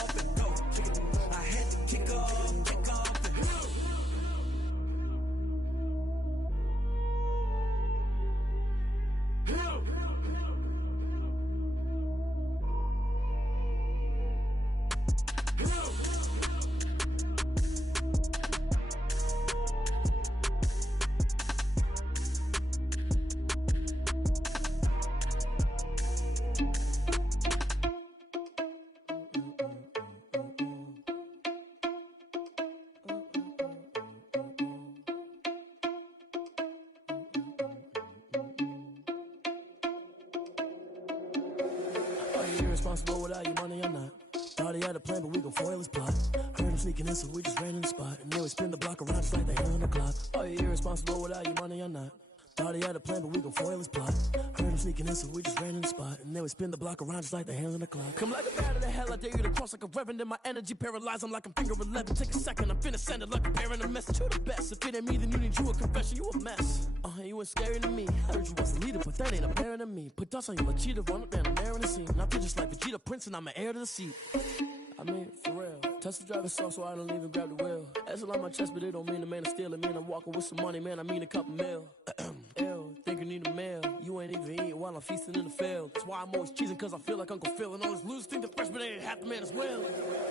I had to kick off and go. Irresponsible without your money or not. Thought he had a plan, but we gon' foil his plot. Heard him sneaking in, so we just ran in the spot. And then we spin the block around just like the hand on the clock. Are you irresponsible without your money or not? Thought he had a plan, but we gon' foil his plot. Heard him sneaking in, so we just ran in the spot. And then we spin the block around just like the hands on the clock. Come like a bat of the hell, I dare you to cross like a reverend. In my energy paralyzed, I'm like I'm finger 11. Take a second, I'm finna send it like a bearing a message. You the best, if it ain't me, then you need you a confession. You a mess, you ain't scary to me. I heard you was a leader, but that ain't apparent to me. Put dust on you, a cheetah, run up there, I'm there in the scene. I feel just like Vegeta Prince, and I'm an heir to the seat. I mean, for real. Touch the driver's soft, so I don't even grab the wheel. That's on my chest, but it don't mean the man is stealing. Man, I'm walking with some money, man, I mean a couple mil. Ew, think you need a meal. You ain't even eating while I'm feasting in the field. That's why I'm always cheesing, cause I feel like Uncle Phil. And all this losers think the freshman ain't half the man as well.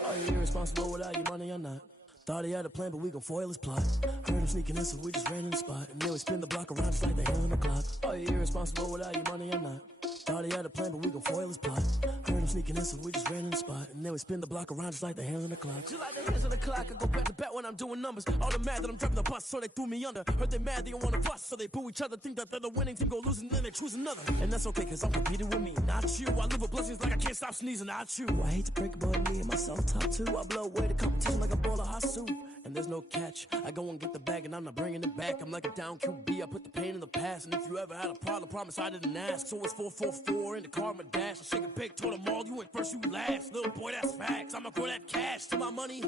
Are you irresponsible without your money or not? Thought he had a plan, but we gon' foil his plot. Heard him sneaking in, so we just ran in the spot. And then we spin the block around just like the hand on the clock. Are you irresponsible without your money or not? Thought he had a plan, but we gon' foil his plot. Heard him sneaking in, so we just ran in the spot. And then we spin the block around just like the hands on the clock. Just like the hands on the clock, I go back to back when I'm doing numbers. All the mad that I'm driving the bus, so they threw me under. Heard they mad, they don't wanna bust, so they boo each other. Think that they're the winning team, go losing, then they choose another. And that's okay, cause I'm competing with me, not you. I live with blessings like I can't stop sneezing, not you. I hate to break it, but me and myself top two. I blow away the competition like a bowl of hot soup. And there's no catch, I go and get the bag and I'm not bringing it back. I'm like a down QB, I put the pain in the past. And if you ever had a problem, promise I didn't ask. So it's 4-4-4 in the car, my dash. I shake a big, told them all, you went first, you last. Little boy, that's facts, I'ma grow that cash to my money. You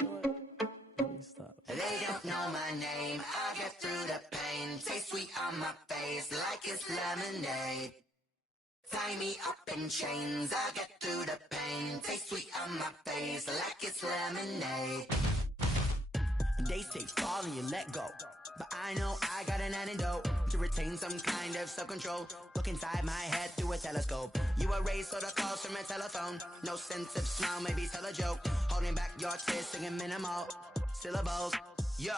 know what? Stop. They don't know my name, I get through the pain. Taste sweet on my face like it's lemonade. Tie me up in chains, I get through the pain. Taste sweet on my face like it's lemonade. They say fall and you let go, but I know I got an antidote to retain some kind of self-control. Look inside my head through a telescope. You erase all the calls from a telephone. No sense of smile, maybe tell a joke. Holding back your tears, singing minimal syllables. Yo,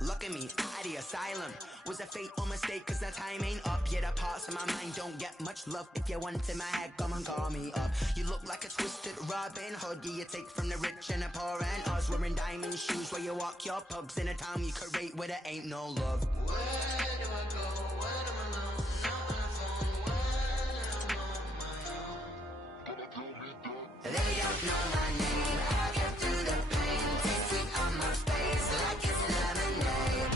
look at me, out the asylum. Was a fate or mistake, cause the time ain't up. Yeah, the parts of my mind don't get much love. If you want in my head, come and call me up. You look like a twisted Robin Hood. Yeah, you take from the rich and the poor and us. Wearing diamond shoes where you walk your pugs in a town you create where there ain't no love. Where do I go? Where am I alone? Not on the phone. When I'm on my own. They don't know my name. I get through the pain. Taste sweet on my face like it's lemonade.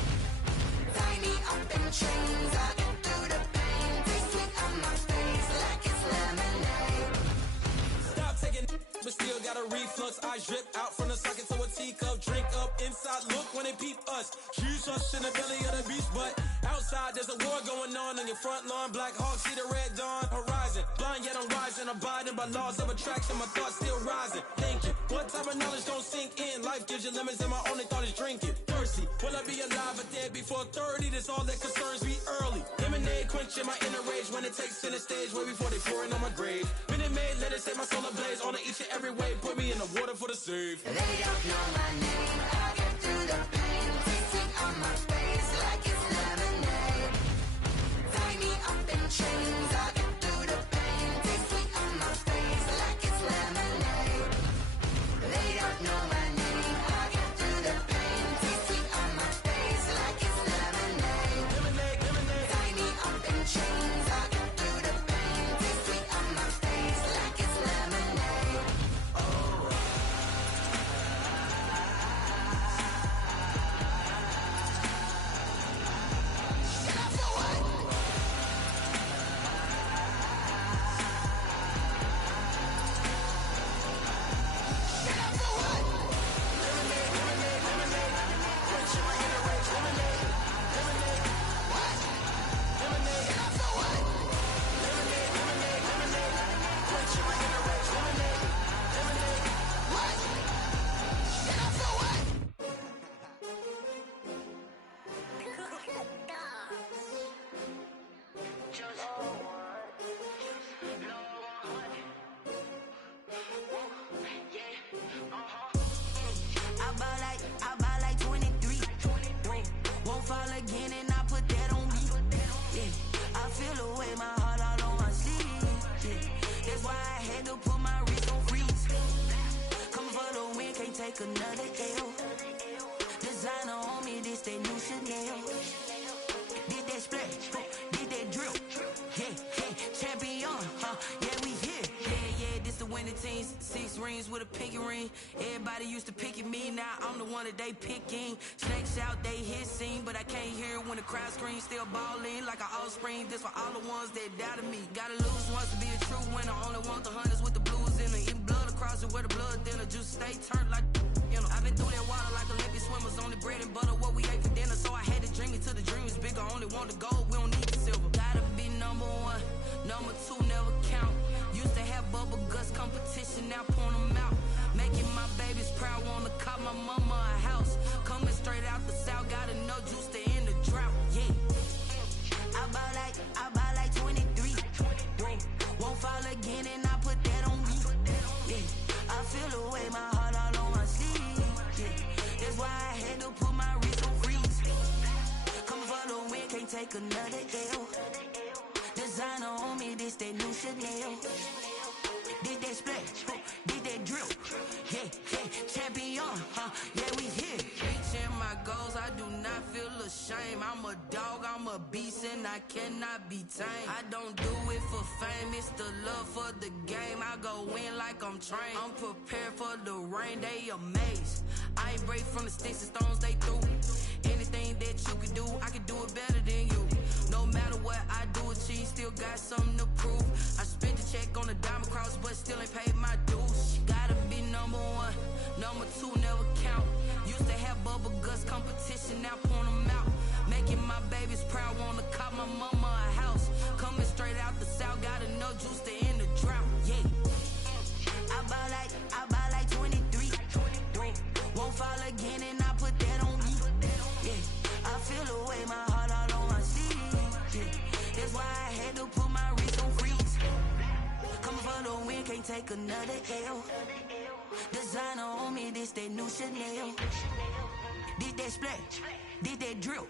Tie me up in chains. I get through the pain. Taste sweet on my face like it's lemonade. Stop taking, but still got a reflux. I drip out from the socket to a teacup. Drink up inside. Look when they peep us. She's us in the belly of the beast, but outside there's a war going on your front lawn. Black Hawk, see the red dawn horizon. Blind yet I'm rising, abiding by laws of attraction. My thoughts still rising, thinking, what type of knowledge don't sink in? Life gives you limits and my only thought is drinking. Thirsty, will I be alive or dead before 30? That's all that concerns me early. Lemonade quenching my inner rage when it takes center stage way before they pouring on my grave. Minute Maid, let it set my soul ablaze on each and every way. Put me in the water for the save. They don't know my name, I get through the pain. Tasting on my face like it's lemonade. Tie me up in chains, I get through the pain. Tasting on my face like it's lemonade. They don't know my name, I get through the pain. Tasting on my face like it's lemonade. Lemonade, lemonade. Tie me up in chains, I get through the pain. Tasting on my face like it's lemonade. I buy like 23. Won't fall again and I put that on me. Yeah, I feel away my heart all on my sleeve. Yeah, that's why I had to put my wrist on freeze. Come for the win, can't take another L. Designer on me, this that new Chanel. Did that splash, did that drill. Yeah, champion, yeah, we here. Yeah, this the winning teams. 6 rings with a pinky ring. Everybody used to picking me, now I'm the one that they picking. Snakes out, they hit scene, but I can't hear it when the crowd screams. Still balling like an offspring. This for all the ones that doubted me. Gotta lose once to be a true winner. Only want the hunters with the blues in it. Eating blood across it where the blood thinner. Juice stay turned like, you know. I've been through that water like Olympic swimmers. Only bread and butter, what we ate for dinner. So I had to dream it till the dream is bigger. Only want the gold, we don't need the silver. Gotta be number 1, number 2 never count. Used to have bubble guts competition, now point them out. Making my babies proud, wanna call my mama a house. Coming straight out the south, gotta know juice to end the drought. Yeah, I buy like 23. Won't fall again and I put that on me. Yeah, I feel away my heart all on my sleeve. Yeah, that's why I had to put my wrist on freeze. Coming for the win, can't take another L. Designer on me, this that new Chanel. Did that splash, did that drill. Yeah, champion, yeah, we here. Reaching my goals, I do not feel ashamed. I'm a dog, I'm a beast, and I cannot be tamed. I don't do it for fame, it's the love for the game. I go in like I'm trained. I'm prepared for the rain, they amazed. I ain't break from the sticks and stones they threw. Anything that you can do, I can do it better than you. No matter what I do, achieve, still got something to prove. I spent the check on the diamond cross, but still ain't paid my dues. Gotta be number 1, number 2 never count. Used to have bubble guts competition, now point them out. Making my babies proud, wanna call my mama a house. Coming straight out the south, gotta know juice to end the drought. Yeah, I buy like 23. Won't fall again and I put that on me. Yeah, I feel away my heart all on my sleeve. Yeah, that's why I had to put my wrist on freeze. Coming for the win, can't take another L. Designer on me, this that new Chanel. Did that splash, did that drill.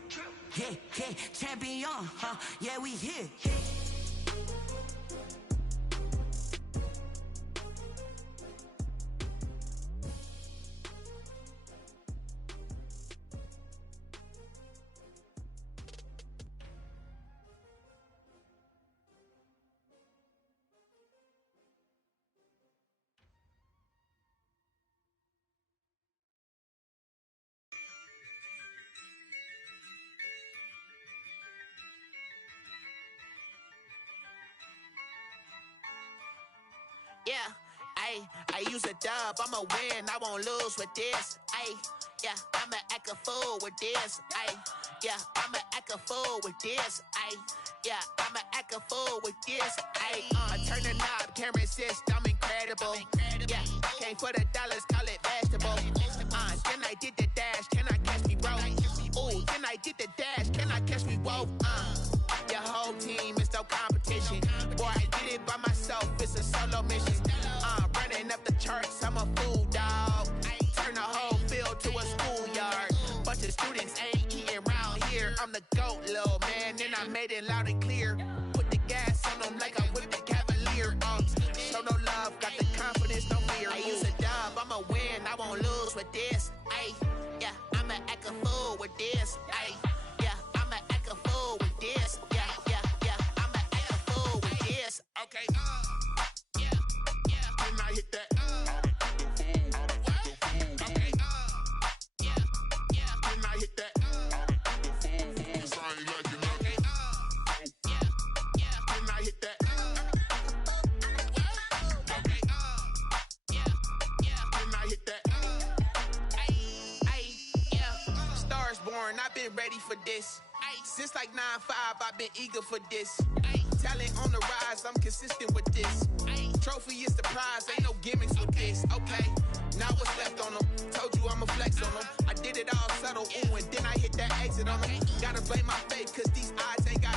Yeah, champion, yeah, we here. Yeah, I use a dub, I'ma win, I won't lose with this. Ayy, yeah, I'ma act a fool with this, ayy. Yeah, I'ma act a fool with this, ayy. Yeah, I'ma act a fool with this, ayy. I turn the knob, camera assist, I'm incredible. Yeah, came for the dollars, call it vegetable. Then I did the dash, can I catch me, bro? Ooh, then I did the dash, can I catch me, whoa? Your whole team is no competition. Boy, I did it by myself, it's a solo mission. Running up the charts, I'm a fool, dog. Turn the whole field to a schoolyard. Bunch of students ain't eating round here. I'm the GOAT, little man, and I made it loud and clear. Put the gas on them like I whipped the Cavalier. Show no love, got the confidence, no fear. I use a dub, I'ma win, I won't lose with this. Ay, yeah, I'ma act a fool with this. Ay, yeah, I'ma act a fool with this. Yeah, yeah, yeah, I'ma act a fool with this. Okay, yeah, yeah, can I hit that? Okay, yeah, yeah, can I hit that? Okay, yeah, yeah, can I hit that? Okay, yeah, yeah, can I hit that? Ay, yeah, stars born, I've been ready for this. Since like 9-5, I've been eager for this. Talent on the rise, I'm consistent with this. Trophy is the prize, ain't no gimmicks with this. Okay, now what's left on them? Told you I'ma flex on them. I did it all subtle, ooh, and then I hit that exit on them. Gotta blame my faith, cause these odds ain't got